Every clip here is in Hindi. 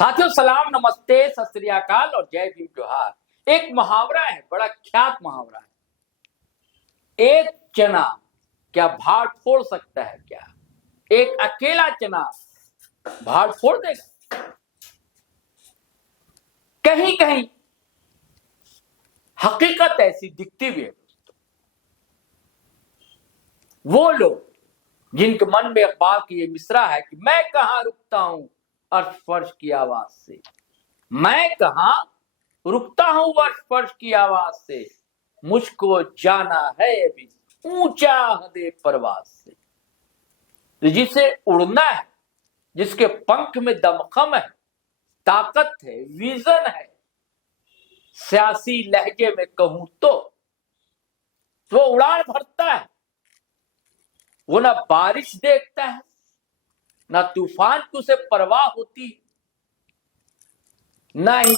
साथियों सलाम, नमस्ते, सत श्री अकाल और जय भीम जोहार। एक मुहावरा है, बड़ा ख्यात मुहावरा है। एक चना क्या भाड़ फोड़ सकता है क्या? एक अकेला चना भाड़ फोड़ देगा? कहीं कहीं हकीकत ऐसी दिखती भी है। वो लोग जिनके मन में अखबार की ये मिसरा है कि मैं कहां रुकता हूं अर्थ फर्श की आवाज से, मैं कहां रुकता हूं वर्ष वर्ष की आवाज से, मुझको जाना है अभी ऊंचा हदे परवाज से। तो जिसे उड़ना है, जिसके पंख में दमखम है, ताकत है, विजन है, सियासी लहजे में कहूं तो वो उड़ान भरता है। वो ना बारिश देखता है, ना तूफान की उसे परवाह होती, ना ही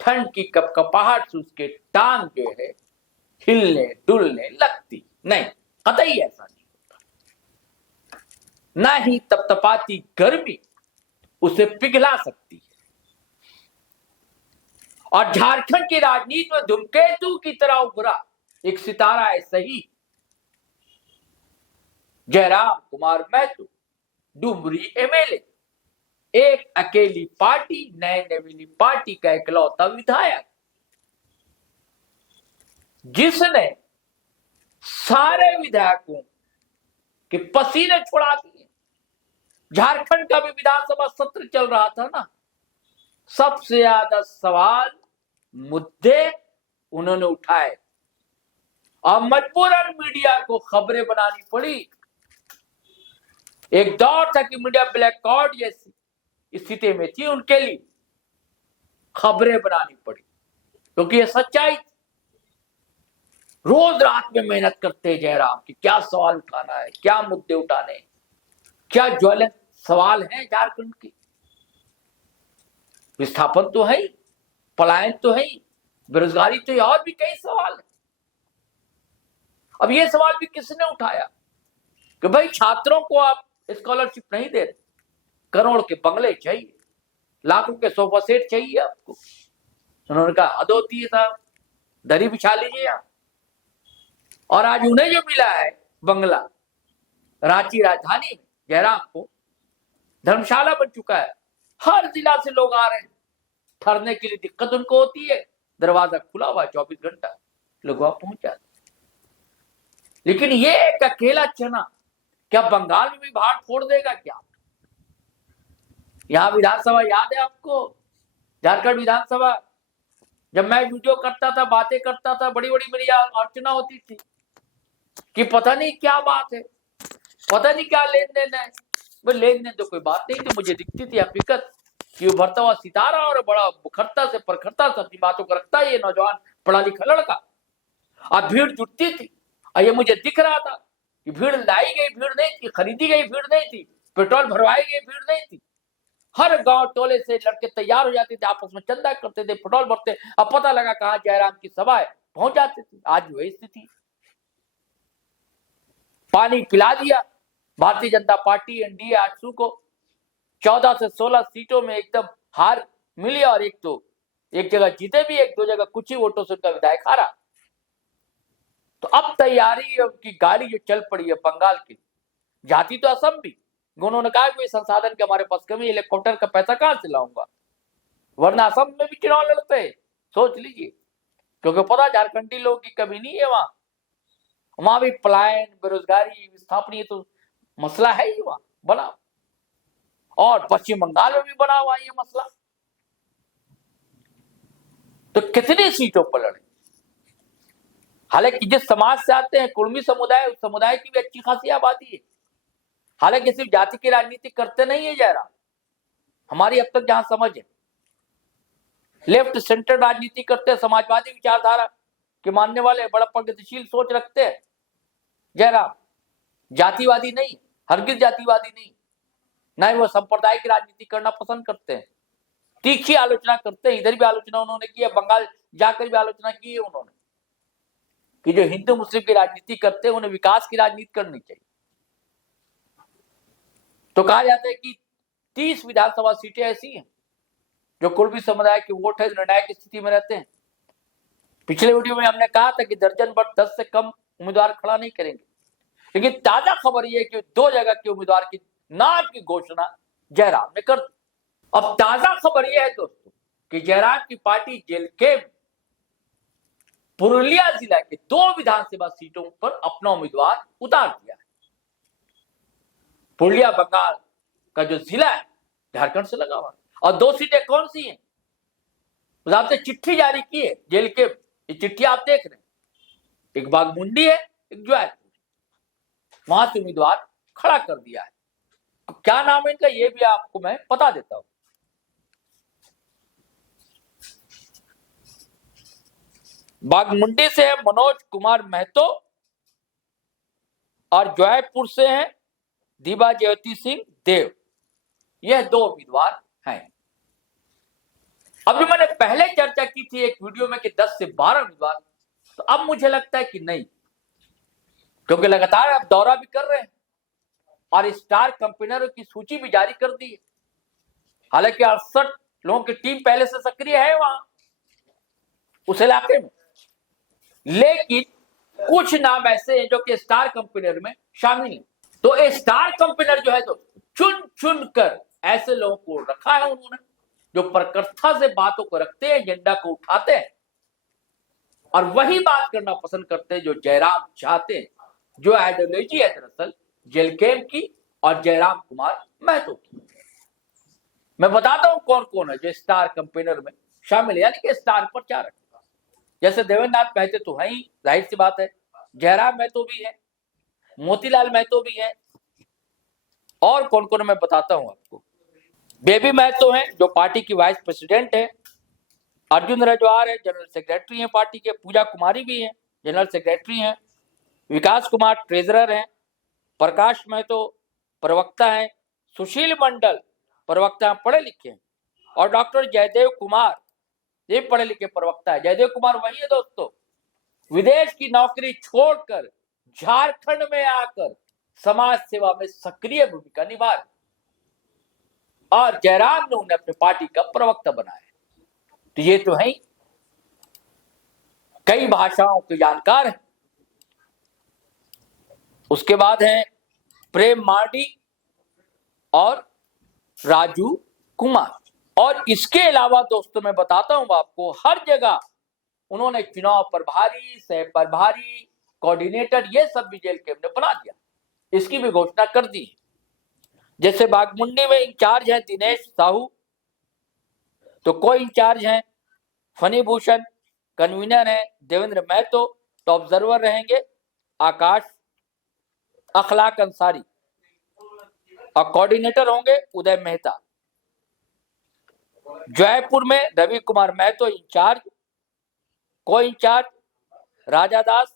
ठंड की कपकपाहट से उसके टांग जो है हिलने डुलने लगती। नहीं, कतई ऐसा नहीं होता। ना ही तपतपाती गर्मी उसे पिघला सकती है। और झारखंड की राजनीति में धूमकेतु की तरह उभरा एक सितारा है सही, जयराम कुमार महतो, डुमरी एमएलए, एक अकेली पार्टी, नए नवीनी पार्टी का इकलौता विधायक, जिसने सारे विधायकों के पसीने छुड़ा दिए। झारखंड का भी विधानसभा सत्र चल रहा था ना, सबसे ज्यादा सवाल मुद्दे उन्होंने उठाए और मजबूरन मीडिया को खबरें बनानी पड़ी। एक दौर था कि मीडिया ब्लैकआउट जैसी स्थिति में थी, उनके लिए खबरें बनानी पड़ी क्योंकि ये सच्चाई। रोज रात में मेहनत करते जयराम कि क्या सवाल उठाना है, क्या मुद्दे उठाने हैं, क्या ज्वलंत सवाल है झारखंड की। विस्थापन तो है ही, पलायन तो है ही, बेरोजगारी तो है, और भी कई सवाल है। अब ये सवाल भी किसने उठाया कि भाई छात्रों को आप स्कॉलरशिप नहीं दे रहे, करोड़ के बंगले चाहिए, लाखों के सोफा सेट चाहिए आपको। उन्होंने कहा हद होती है साहब, दरी बिछा लीजिए आप। और आज उन्हें जो मिला है बंगला रांची राजधानी में, जयराम को धर्मशाला बन चुका है। हर जिला से लोग आ रहे हैं, ठहरने के लिए दिक्कत उनको होती है, दरवाजा खुला हुआ 24 घंटा, लोग वहां पहुंच जाते। लेकिन ये एक अकेला चना क्या बंगाल में भी भाड़ फोड़ देगा क्या? यहां विधानसभा याद है आपको? झारखंड विधानसभा, जब मैं वीडियो करता था, बातें करता था, बड़ी बड़ी मेरी आलोचना होती थी कि पता नहीं क्या बात है, पता नहीं क्या लेन देन है। वो लेन देन तो कोई बात नहीं थी, मुझे दिखती थी हकीकत कि उभरता हुआ सितारा और बड़ा बुखरता से परखरता से अपनी बातों को रखता है ये नौजवान पढ़ा लिखा लड़का। और भीड़ जुटती थी और ये मुझे दिख रहा था कि भीड़ लाई गई भीड़ नहीं थी, खरीदी गई भीड़ नहीं थी, पेट्रोल भरवाई गई भीड़ नहीं थी। हर गांव टोले से लड़के तैयार हो जाते थे, आपस में चंदा करते थे, पेट्रोल भरते, अब पता लगा कहां जयराम की सभा है, पहुंच जाते थे। आज वही स्थिति। पानी पिला दिया भारतीय जनता पार्टी एनडीए आजसू को। 14 से 16 सीटों में एकदम हार मिली और एक जगह जीते भी, एक दो जगह कुछ ही वोटों से उनका विधायक हारा। तो अब तैयारी उनकी गाड़ी जो चल पड़ी है बंगाल की, जाती तो असम भी। उन्होंने कहा कि संसाधन के हमारे पास कमी, हेलीकॉप्टर का पैसा कहां से लाऊंगा, वरना असम में भी चुनाव लड़ते हैं। सोच लीजिए, क्योंकि पता झारखंडी लोगों की कमी नहीं है वहां भी पलायन, बेरोजगारी, विस्थापन, ये तो मसला है ही वहां बना। और पश्चिम बंगाल में भी बना हुआ ये मसला। तो कितनी सीटों पर लड़े? हालांकि जिस समाज से आते हैं कुर्मी समुदाय, उस समुदाय की भी अच्छी खासी आबादी है। हालांकि सिर्फ जाति की राजनीति करते नहीं है जयराम, हमारी अब तक जहां समझ है, लेफ्ट सेंटर राजनीति करते हैं, समाजवादी विचारधारा के मानने वाले, बड़ा प्रगतिशील सोच रखते हैं जयराम। जातिवादी नहीं, हरगिज जातिवादी नहीं, ना ही वो सांप्रदायिक राजनीति करना पसंद करते हैं। तीखी आलोचना करते हैं, इधर भी आलोचना उन्होंने की है, बंगाल जाकर भी आलोचना की है उन्होंने कि जो हिंदू मुस्लिम की राजनीति करते हैं उन्हें विकास की राजनीति करनी चाहिए। तो कहा जाता है कि 30 विधानसभा सीटें ऐसी हैं जो कुर्मी समुदाय के वोट है निर्णायक स्थिति में रहते हैं। पिछले वीडियो में हमने कहा था कि दर्जन भर 10 से कम उम्मीदवार खड़ा नहीं करेंगे, लेकिन ताजा खबर यह है कि 2 जगह के उम्मीदवार की नाम की घोषणा जयराम ने कर दी। अब ताजा खबर यह है दोस्तों कि जयराम की पार्टी जेलके पुरुलिया जिला के 2 विधानसभा सीटों पर अपना उम्मीदवार उतार दिया है। पुरुलिया बंगाल का जो जिला है झारखंड से लगा हुआ, और 2 सीटें कौन सी हैं? आपसे चिट्ठी जारी की है जेल के, ये चिट्ठी आप देख रहे हैं, एक बाघमुंडी है, एक जयपुर, वहां से उम्मीदवार खड़ा कर दिया है। अब क्या नाम है इनका ये भी आपको मैं बता देता हूं। बाघमुंडी से है मनोज कुमार महतो और जयपुर से है दीबा ज्योति सिंह देव। यह 2 उम्मीदवार हैं। अब जो मैंने पहले चर्चा की थी एक वीडियो में कि 10 से 12 उम्मीदवार, तो अब मुझे लगता है कि नहीं, क्योंकि लगातार आप दौरा भी कर रहे हैं और स्टार कंपेनरों की सूची भी जारी कर दी है। हालांकि 68 लोगों की टीम पहले से सक्रिय है वहां उस इलाके में, लेकिन कुछ नाम ऐसे हैं जो कि स्टार कंपेनर में शामिल हैं। तो स्टार कंपेनर जो है तो चुन चुन कर ऐसे लोगों को रखा है उन्होंने, जो प्रखरता से बातों को रखते हैं, एजेंडा को उठाते हैं और वही बात करना पसंद करते हैं जो जयराम चाहते हैं, जो आइडियोलॉजी है दरअसल जेलकेम की और जयराम कुमार महतो की। मैं बताता हूं कौन कौन है जो स्टार कंपेनर में शामिल है, यानी कि स्टार प्रचारक। जैसे देवेंद्र नाथ महतो तो है ही, जाहिर सी बात है, जयराम महतो भी है, मोतीलाल महतो भी है, और कौन कौन मैं बताता हूं आपको। बेबी महतो है जो पार्टी की वाइस प्रेसिडेंट है, अर्जुन रजवार है जनरल सेक्रेटरी है पार्टी के, पूजा कुमारी भी है जनरल सेक्रेटरी है, विकास कुमार ट्रेजरर है, प्रकाश महतो प्रवक्ता है, सुशील मंडल प्रवक्ता पढ़े लिखे हैं, और डॉक्टर जयदेव कुमार ये पढ़े लिखे प्रवक्ता है। जयदेव कुमार वही है दोस्तों विदेश की नौकरी छोड़कर झारखंड में आकर समाज सेवा में सक्रिय भूमिका निभा रहे, और जयराम ने उन्हें अपनी पार्टी का प्रवक्ता बनाया। तो ये तो है, कई भाषाओं के जानकार हैं। उसके बाद है प्रेम मार्डी और राजू कुमार, और इसके अलावा दोस्तों मैं बताता हूं आपको, हर जगह उन्होंने चुनाव प्रभारी, सह प्रभारी, कोऑर्डिनेटर ये सब भी जेल कैंप ने बना दिया, इसकी भी घोषणा कर दी। जैसे बाघमुंडी में इंचार्ज है दिनेश साहू, तो को इंचार्ज है फनी भूषण, कन्वीनर है देवेंद्र महतो, तो ऑब्जर्वर रहेंगे आकाश अखलाक अंसारी, और कोऑर्डिनेटर होंगे उदय मेहता। जयपुर में Ravi Kumar Mahato in charge, co in charge राजा दास,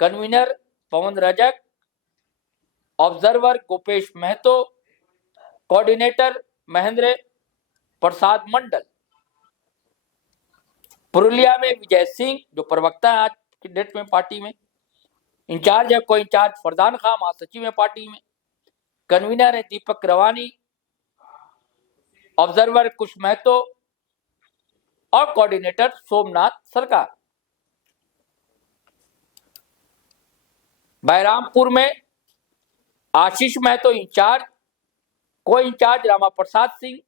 कन्वीनर पवन रजक, ऑब्जर्वर गोपेश महतो, कोऑर्डिनेटर महेंद्र प्रसाद मंडल। पुरुलिया में विजय सिंह जो प्रवक्ता है आज की डेट में पार्टी में, इंचार्ज है को इंचार्ज फरदान खां महासचिव है पार्टी में, कन्वीनर है दीपक रवानी, ऑब्जर्वर कुश महतो, और कोऑर्डिनेटर सोमनाथ सरकार। बहरामपुर में Ashish Mahato in charge, co in charge Rama Prasad Singh,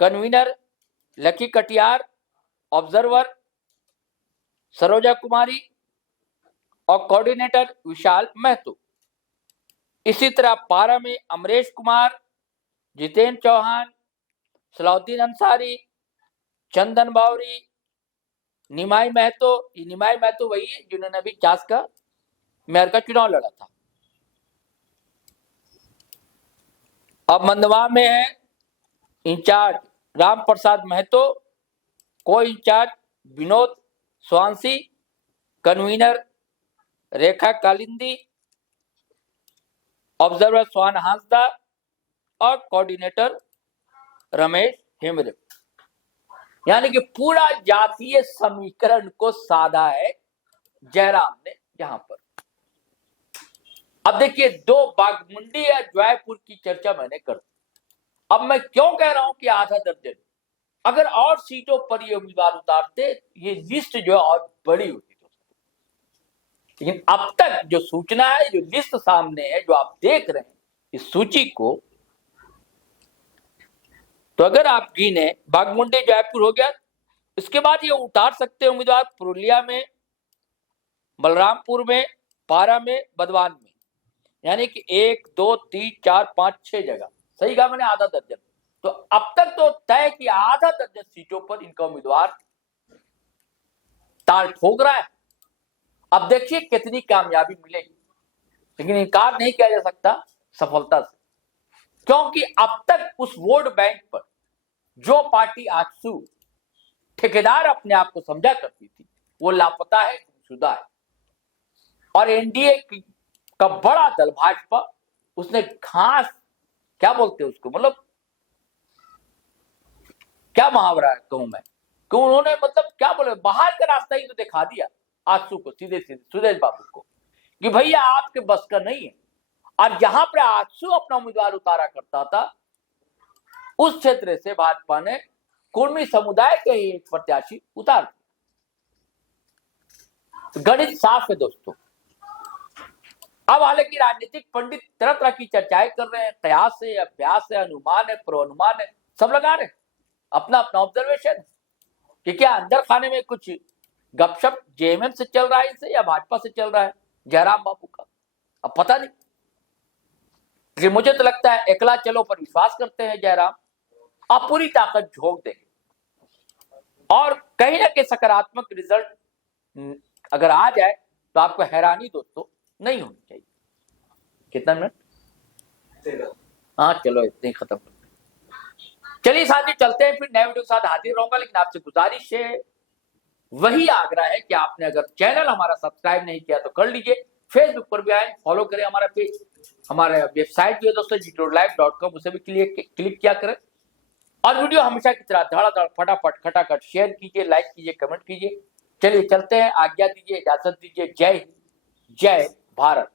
convener Lucky Katiyar, observer Saroja Kumari, और कोऑर्डिनेटर विशाल महतो। इसी तरह पारा में अमरेश कुमार, जितेंद्र चौहान, सलाउद्दीन अंसारी, चंदन बावरी, निमाई महतो, ये निमाई महतो वही है जिन्होंने अभी चास का मेयर का चुनाव लड़ा था। अब मंदवा में है इंचार्ज राम प्रसाद महतो, को इंचार्ज विनोद स्वांसी, कन्वीनर रेखा कालिंदी, ऑब्जर्वर स्वान हांसदा, और कोऑर्डिनेटर रमेश हेमरे। यानी कि पूरा जातीय समीकरण को साधा है जयराम ने यहां पर। अब देखिए 2 बाघमुंडी या जयपुर की चर्चा मैंने कर दी। अब मैं क्यों कह रहा हूं कि आधा दर्जन, अगर और सीटों पर ये उम्मीदवार उतारते, ये लिस्ट जो है और बड़ी होती दोस्तों। लेकिन अब तक जो सूचना है, जो लिस्ट सामने है, जो आप देख रहे हैं इस सूची को, तो अगर आप गिने, बाघमुंडे जयपुर हो गया, इसके बाद ये उतार सकते हैं उम्मीदवार पुरुलिया में, बलरामपुर में, पारा में, बदवान में, यानी कि 1 2 3 4 5 6 जगह, सही कहा मैंने, आधा दर्जन। तो अब तक तो तय कि आधा दर्जन सीटों पर इनका उम्मीदवार ताल ठोक रहा है। अब देखिए कितनी कामयाबी मिलेगी, लेकिन इनकार नहीं किया जा सकता सफलता से, क्योंकि अब तक उस वोट बैंक पर जो पार्टी आजसू ठेकेदार अपने आप को समझा करती थी, वो लापता है, गुमशुदा है। और एनडीए का बड़ा दल भाजपा, उसने घास, क्या बोलते हैं उसको, मतलब क्या मुहावरा है कहूं मैं, कि उन्होंने मतलब क्या बोले, बाहर का रास्ता ही तो दिखा दिया आजसू को, सीधे सीधे सुदेश बाबू को, कि भैया आपके बस का नहीं है। और जहां पर आजसू अपना उम्मीदवार उतारा करता था, उस क्षेत्र से भाजपा ने कुर्मी समुदाय के ही एक प्रत्याशी उतार दिया। गणित साफ है दोस्तों। अब हालांकि राजनीतिक पंडित तरह तरह की चर्चाएं कर रहे हैं, कयास है, अभ्यास है, अनुमान है, पूर्वानुमान है, सब लगा रहे हैं, अपना अपना ऑब्जर्वेशन है कि क्या अंदर खाने में कुछ गपशप जेएमएम से चल रहा है इनसे, या भाजपा से चल रहा है जयराम बाबू का, अब पता नहीं। लेकिन मुझे तो लगता है एकला चलो पर विश्वास करते हैं जयराम, अब पूरी ताकत झोंक देंगे, और कहीं ना कहीं सकारात्मक रिजल्ट अगर आ जाए तो आपको हैरानी दोस्तों नहीं होनी चाहिए। कितना मिनट? हाँ चलो इतने ही खत्म करते हैं। चलिए साथी चलते हैं, फिर नए वीडियो के साथ हाजिर रहूंगा। लेकिन आपसे गुजारिश है, वही आग्रह है कि आपने अगर चैनल हमारा सब्सक्राइब नहीं किया तो कर लीजिए, फेसबुक पर भी आए, फॉलो करें हमारा पेज, हमारा वेबसाइट भी है दोस्तों gtoroadlife.com, उसे भी क्लिक किया करें। और वीडियो हमेशा की तरह धड़ाधड़ फटाफट खटाखट शेयर कीजिए, लाइक कीजिए, कमेंट कीजिए। चलिए चलते हैं, आज्ञा दीजिए, इजाजत दीजिए। जय हिंद, जय भारत।